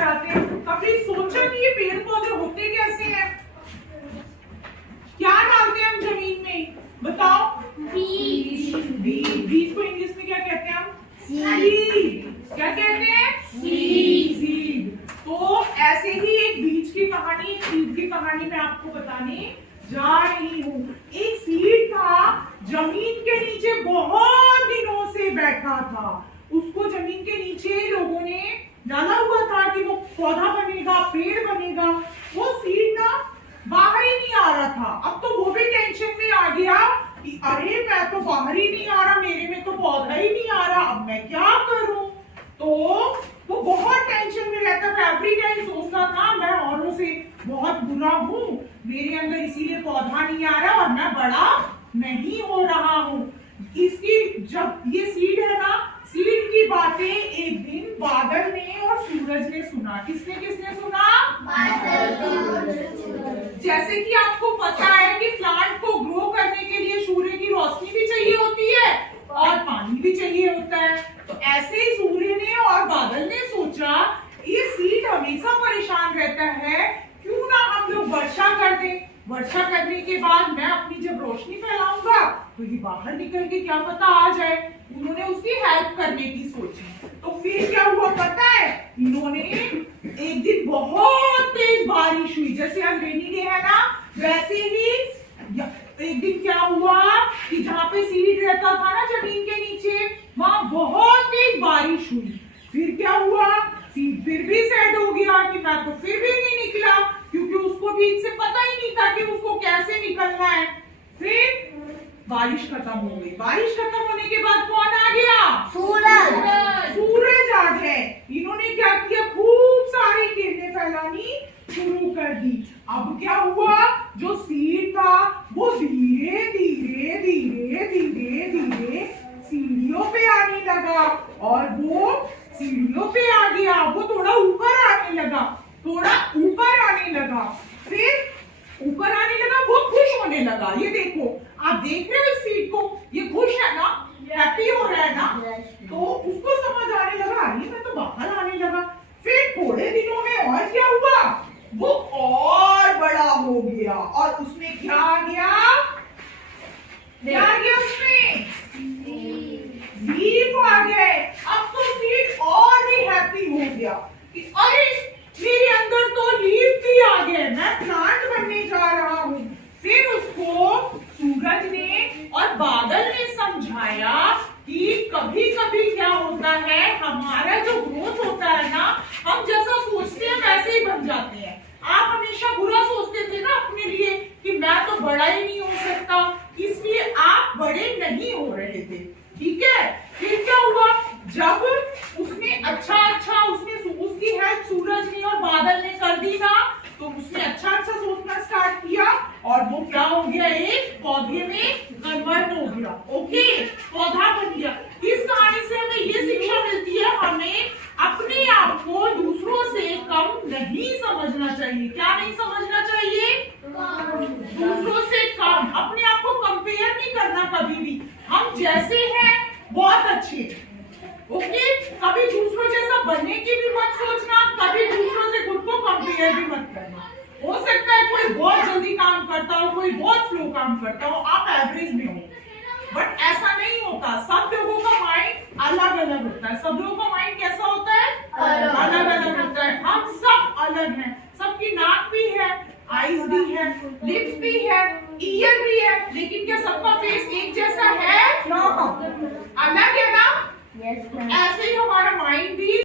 नजर आते हैं। कभी सोचा कि ये पेड़ पौधे होते कैसे हैं? क्या डालते हैं हम जमीन में, बताओ? बीज। बीज को इंग्लिश में क्या कहते हैं हम? सीड। क्या कहते हैं? सीड। तो ऐसे ही एक बीज की कहानी, एक सीड की कहानी मैं आपको बताने जा रही हूँ। एक सीड था, जमीन के नीचे बहुत दिनों से बैठा था। उसको जमीन के नीचे लोगों ने डाला हुआ था कि वो पौधा बनेगा, पेड़ बनेगा। वो सीड ना बाहर ही नहीं आ रहा था। अब तो वो भी टेंशन में आ गया कि अरे मैं तो बाहर ही नहीं आ रहा, मेरे में तो पौधा ही नहीं आ रहा, अब मैं क्या करूं? तो वो बहुत टेंशन में रहता था। एवरी टाइम सोचता था मैं औरों से बहुत बुरा हूँ, मेरे अंदर इसीलिए पौधा नहीं आ रहा और मैं बड़ा नहीं हो रहा हूँ। इसकी जब ये सीड है ना, सीड की बातें एक दिन बादल ने और सूरज ने सुना। किसने सुना? जैसे कि आपको पता है कि प्लांट को ग्रो करने के लिए सूर्य की रोशनी भी चाहिए होती है और पानी भी चाहिए होता है। तो ऐसे ही सूर्य ने और बादल ने सोचा ये सीड हमेशा परेशान रहता है, क्यों ना हम लोग वर्षा कर दें। वर्षा करने के बाद मैं अपनी जब रोशनी फैलाऊंगा तो ये बाहर निकल के क्या पता आ जाए। उन्होंने उसकी हेल्प करने की सोची। तो फिर क्या हुआ पता है? इन्होंने एक दिन बहुत तेज बारिश हुई, जैसे आज रेनी डे है ना, वैसे ही एक दिन क्या हुआ कि जहाँ पे सीड रहता था ना जमीन के नीचे, वहां बहुत तेज बारिश हुई। फिर क्या हुआ? सीड फिर भी सैड हो गया कि मैं तो फिर भी नहीं निकला, क्योंकि उसको ठीक से पता ही नहीं था कि उसको कैसे निकलना है। फिर बारिश खत्म हो गई। बारिश खत्म होने के बाद कौन आ गया? सूरज आ गए। इन्होंने क्या किया? खूब सारी किरणें फैलानी शुरू कर दी। अब क्या हुआ? जो सीड था वो धीरे धीरे धीरे धीरे धीरे सीढ़ियों पे आने लगा और वो सीढ़ियों पे आ गया। वो थोड़ा ऊपर आने लगा, थोड़ा ऊपर आने लगा, फिर ऊपर आने लगा। वो खुश होने लगा। ये देखो, आप देख रहे हो इस सीड को, ये खुश है ना, हैप्पी हो रहा है ना। तो उसको समझ आने लगा अरे मैं तो बाहर आने लगा। फिर थोड़े दिनों में और क्या हुआ? वो और बड़ा हो गया और उसमें क्या आ गया? क्या आ गया उसमें? लीफ आ गए। अब तो सीड और भी हैप्पी हो गया कि अरे मेरे अंदर तो लीफ भी आ गए, मैं प्लांट बनने जा रहा हूँ। फिर उसको सूरज ने और बादल ने समझाया कि कभी कभी क्या होता है, हमारा जो ग्रोथ होता है ना, हम जैसा सोचते हैं वैसे ही बन जाते हैं। आप हमेशा बुरा सोचते थे ना अपने लिए कि मैं तो बड़ा ही नहीं हो सकता, इसलिए आप बड़े नहीं हो रहे थे, ठीक है? फिर क्या हुआ? जब उसने उसकी हेल्प सूरज ने और बादल ने कर दी ना, तो उसने अच्छा सोचना स्टार्ट किया और वो क्या हो गया? एक पौधे में कन्वर्ट हो गया। ओके, पौधा बन गया। इस कहानी से हमें ये शिक्षा मिलती है, हमें अपने आप को दूसरों से कम नहीं समझना चाहिए। क्या नहीं समझना चाहिए? दूसरों से कम। अपने आप को कंपेयर नहीं करना कभी भी। हम जैसे हैं बहुत अच्छे हैं, ओके? कभी दूसरों जैसा बनने की भी मत सोचना, कभी दूसरों से खुद को कंपेयर भी मत करना। हो सकता है कोई बहुत जल्दी काम करता हो, कोई बहुत स्लो काम करता हो, आप एवरेज में हो, बट ऐसा नहीं होता। सब लोगों का माइंड अलग अलग होता है। सब लोगों का माइंड कैसा होता है? अलग अलग होता है। हम सब अलग हैं। सबकी नाक भी है, आईज भी है, लिप्स भी है, ईयर भी है, लेकिन क्या सबका फेस एक जैसा है? अलग है ना? ऐसे ही हमारा माइंड भी